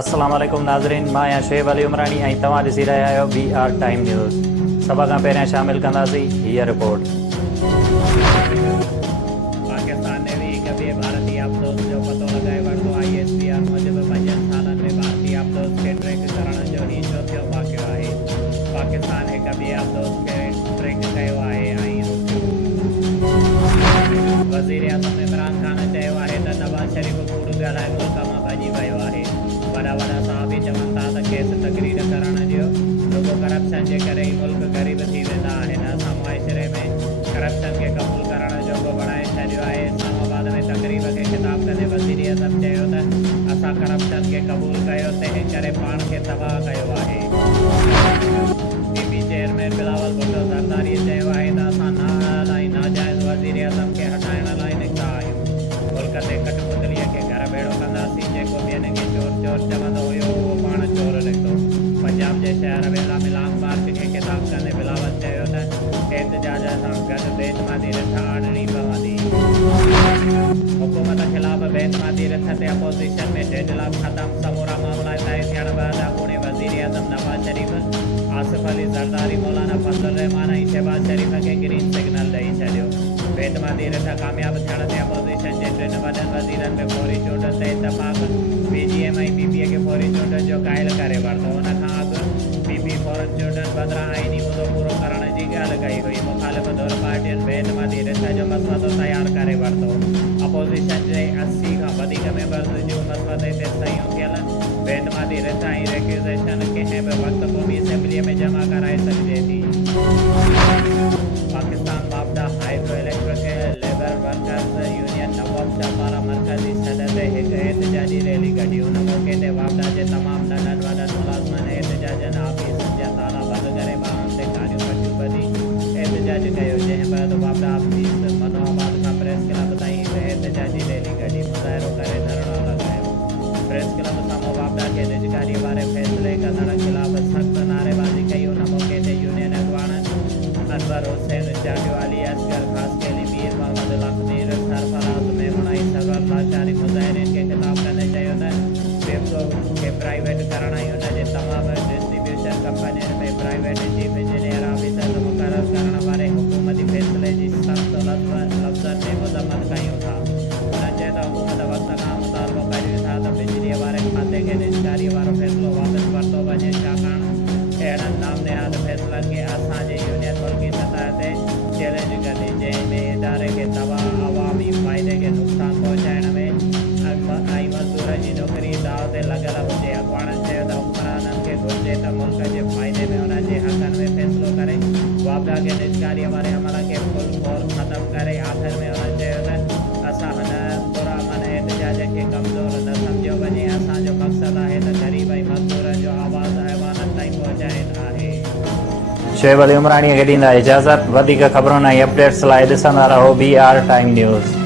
अस्सलाम वालेकुम नाज़रीन, मां आहियां शुएब अली उमरानी ऐं तव्हां ॾिसी रहिया आहियो BR टाइम न्यूज़। सभ खां पहिरियां शामिल कंदासीं हीअ रिपोर्ट। पाकिस्तान ने भी कभी भारतीय अफसोस जो पतो लगाए वठो ISPR मूजिब 5 सालनि में भारतीय अफसोस खे ट्रैक करण जो ही चौथो वाक़ियो आहे। पाकिस्तान हिक ॿिए अफसोस खे ट्रैक कयो आहे ऐं वज़ीर आज़म इमरान ख़ान चयो आहे त नवाज़ शरीफ़ कूड़ ॻाल्हाए मुल्क मां भॼी वियो आहे। वॾा साहबी चवनि था त खेसि तक़रीर करण ॾियो, रुॻो करप्शन जे करे ई मुल्क ग़रीब थी वेंदा आहिनि। असां मुआशिरे में करप्शन खे क़बूल करण जोॻो बणाए छॾियो आहे। इस्लामाबाद में तक़रीब खे ख़िताब कंदे वज़ीर आज़म चयो त असां करप्शन खे क़बूल कयो, तंहिं करे पाण खे तबाह कयो आहे। PP चेयरमैन बिलावल भुट्टो ज़रदारी चयो आहे त असां नाअहल ऐं नाजाइज़ वज़ीर आज़म खे हटाइण लाइ निकिता आहियूं। मुल्क ते कठपुतलीअ खे घर भेड़ो कंदासीं। जेको ॿियनि खे चोर चोर चवंदो हुयो उहो पाण चोर निकितो। पंजाब जे शहर वेला में लॉन्ग मार्च खे ख़िताब कंदे बिलावल चयो त एहतजाज सां गॾु बेतमादी रिथ आणणी पवंदी। हुकूमत ख़िलाफ़ बेतमादी रिथ ते अपोज़िशन में डेडलॉक ख़तमु। समूरा मामला तइ थियण बैदि अॻूणे वज़ीर आज़म नवाज़ शरीफ़, आसिफ अली ज़रदारी, मौलाना फज़ल रहमान ऐं शहबाज शरीफ़ खे ग्रीन सिग्नल ॾेई छॾियो। बेतमादी रिथ कामयाब थियण ते अपोज़िशन जे 3 वॾनि वज़ीरनि में फौरी चूंडनि ते इतफ़ाक़। PGM ऐं PP खे फौरी चूंडनि जो क़ाइल करे वरितो। हुन खां अॻु PP फौरन चूंडनि बदिरां आइनी मुदो पूरो करण जी ॻाल्हि कई हुई। मुख़ालिफ़ दौर पार्टियुनि बेतमादी रिथ जो मसवदो तयारु करे वरितो। अपोज़िशन जे 80 खां वधीक मेंबर्स जूं मसवदे ते सहियूं थियल। बेतमादी रिथ ऐं रेक्यूज़ेशन कंहिं बि वक़्तु क़ौमी असेंबलीअ में जमा कराए सघिजे थी। पाकिस्तान बाबडा hydro electric labour workers union Nawabshah पारां मरकज़ी सॾ ते हिकु एहतजाजी रैली कढी। हुन मौक़े ते बाबडा जे तमामु नंढनि वॾनि मुलाज़िमनि एहतजाजनि आफ़ीसनि जा ताला बंदि करे ॿारनि ते कारियूं पटियूं ॿधी एहतजाज कयो। जंहिं बैदि बाबडा आफ़ीस मनोआबाद खां प्रेस क्लब ताईं एहतजाजी रैली कढी मुज़ाहिरो करे धरणो लॻायो। प्रेस क्लब साम्हूं बाबडा खे निजकारी वारे फ़ैसिले कंदड़ ख़िलाफ़ सख़्तु नारेबाज़ी कई। हुन मौक़े ते यूनियन अॻवान अनवर हुसैन, जाबियो अली असगर, ख़ासकेली मीर मोहम्मद लखमीर, सरफराज़ मेमून ऐं सबर लाशारी मुज़ाहिरीन खे ख़िताब कंदे चयो त बेप्को खे प्राइवेट करण ऐं हुन जे तमामु डिस्ट्रीब्यूशन कंपनियुनि में प्राइवेट चीफ इंजीनियर ऑफिसर्स मुक़ररु करण वारे हुकूमती फ़ैसिले जी सख़्तु लफ़्ज़नि में मज़म्मत कयूं था। हुननि चयो त हुकूमत वक़्त खां मुतालबो करियूं था त बिजलीअ वारे खाते खे निजकारीअ वारो फ़ैसिलो वापसि वरितो वञे, छाकाणि अहिड़नि नामनिहाद फ़ैसिलनि खे असांजे यूनियन मुल्की सतह ते चैलेंज कंदी, जंहिंमें इदारे खे तबाह अवामी फ़ाइदे खे नुक़सानु पहुचाइण में ऐं मज़दूर जी नौकरी दाव ते लॻल हुजे। अॻवाननि चयो त हुक्मराननि खे घुरिजे त मुल्क जे फ़ाइदे में उन्हनि जे हक़नि में फ़ैसिलो करे। बाबडा खे निजकारीअ वारे अमल खे फुल फौर ख़तमु करे। आख़िर में उन्हनि चयो त असां हिन पुरअमन एहतजाज खे कमज़ोर न सम्झियो वञे। असांजो मक़सदु आहे त ग़रीब ऐं मज़दूरनि जो आवाज़ ऐवाननि ताईं पहुचाइण आहे। शुएब अली उमरानी खे ॾींदा इजाज़त। वधीक ख़बरुनि ऐं अपडेट्स लाइ ॾिसंदा रहो BR टाइम न्यूज़।